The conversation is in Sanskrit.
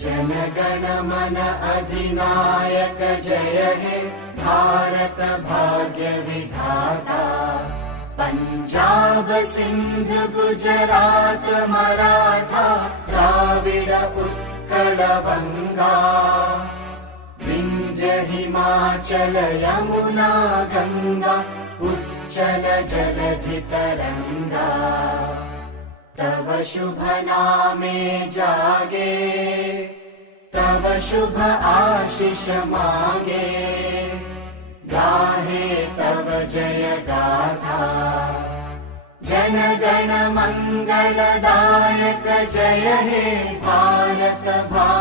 जनगण मन अधिनायक जय हे भारत भाग्य विधाता। पंजाब सिंध गुजरात मराठा द्राविड उत्कल बंगा। विंध्य हिमाचल यमुना गंगा उच्चल जलधि तरंगा। तव शुभ नामे जागे तव शुभ आशीष मागे। गाहे तव जय गाथा जनगण मंगलदायक जय हे भारत भाग्य